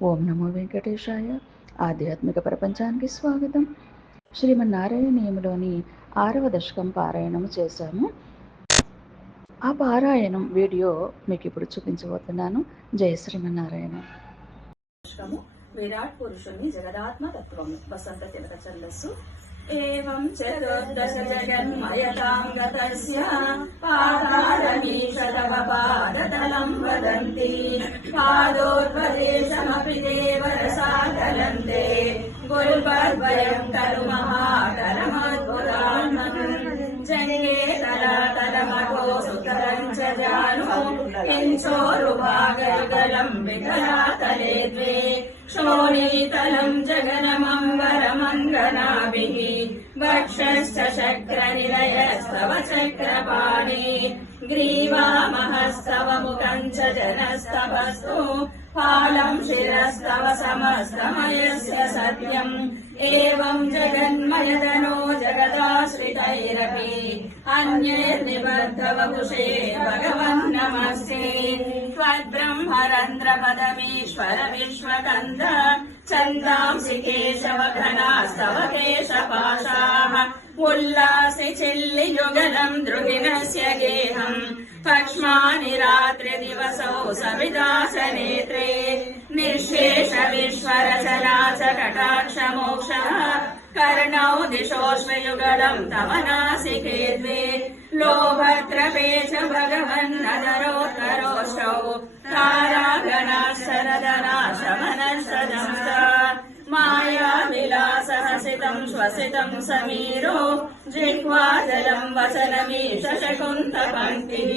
ఓం నమో వెంకటేశాయ. ఆధ్యాత్మిక ప్రపంచానికి స్వాగతం. శ్రీమన్నారాయణీయములోని 6వ దశకం పారాయణం చేశాము. ఆ పారాయణం వీడియో మీకు ఇప్పుడు చూపించబోతున్నాను. జయ శ్రీమన్నారాయణ. విరాట్ పురుషుని జగదాత్మ తత్వము వసంత తిలక ఛందస్సు. ఏవం చతుర్దశ జగన్మయతాం గతస్య పాదారమీశతవ పాదతలం వదంతి పాదోర్వదేశమపి దేవరసాగలంతే గురుపద్వయం ఖలు మహాకరమద్భుతాత్మన్ జంగే తలతలమతో సుతరం చ జాను కించోరుభాగయుగలం వికలాతలే ద్వే శోణీతలం జగనమంబరమంగనాభిః వక్షశ్చ శక్రనిలయస్తవ చక్రపాణి గ్రీవామహస్తవ ముఖం చ జనస్తవస్తు ఫాలం శిరస్తవ సమస్తమయస్య సత్యం ఏవం జగన్మయతనో జగదాశ్రితైరపి అన్యైర్నిబద్ధవపుషే భగవన్ నమస్తే త్వద్బ్రహ్మరంధ్రపదమీశ్వర విశ్వకంద ఛందాంసి కేశవ ఘనాస్తవ కేశపాశాః ఉల్లాసి చిల్లి యుగలం ద్రుహిణస్య గేహం పక్ష్మాని రాత్రి దివసౌ సవిదాస నేత్రే నిర్శేష విశ్వరచనాచ కటాక్ష మోక్ష కర్ణౌ దిశోష్వయుగలం తవ నాసికే ద్వే లోభద్రపే చ భగవన్నదరోత్తరోష్టౌ తారాగణాశరదనాశమనర్షదంస మాయా విలాసహసితం శ్వసితం సమీరో జిహ్వాజలం వసనమీశ శకుంత పంక్తిః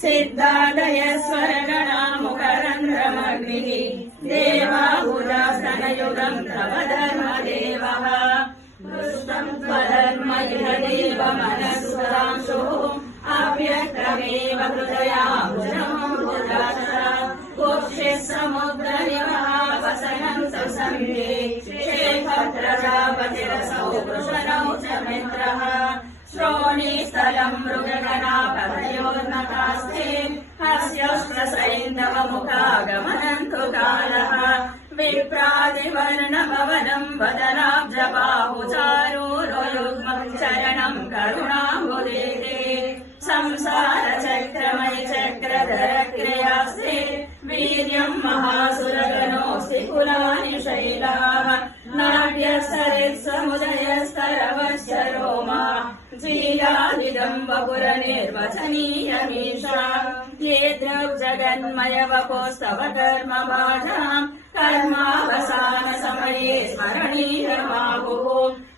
సిద్ధాదయస్వరగణాముఖరంధ్రమగ్నిః దేవాహుదాస్తనయుగం తవ ధర్మదేవః దృష్టం త్వధర్మ ఇహ దేవ మనస్సురాంశుః అవ్యక్తమేవ హృదయాభుజమోర్బుధాచ గోక్షిః సముద్రనివః వసనంత సంధ్యే శేఖప్రజాపతిరసౌ వృషణౌ చ మిత్రః శ్రోణీస్థలం మృగగణాపతయోర్నకాస్తే హస్యశ్రసైందవ ముఖాగమనంతు కాలః విప్రాదివర్ణభవనం వదనాబ్జబాహుచారూరోయుగ్మం చరణం కరుణాంబుదేహే సంసార చక్రమయ చక్రధర క్రియాస్తే వీర్యం మహాసురగణోస్తి కులాని శైలాః నాట్యస్తరిత్సముదయస్తరవశ్చ రోమా జీలాదిదం వపుర నిర్వచనీయమీషా ఏ దృగ్జగన్మయ వపోస్తవ కర్మ బాధాం కర్మావసాన సమయే స్మరణీయమాహుః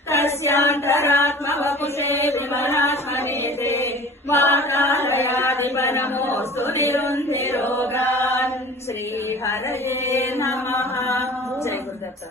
తస్యాంతరాత్మ వపుషే విమలాత్మనేతే వాకాలయాదిప నమోస్తు నిరుంధిరోగాన్. శ్రీహరయే నమః. జయ గురుదత్త.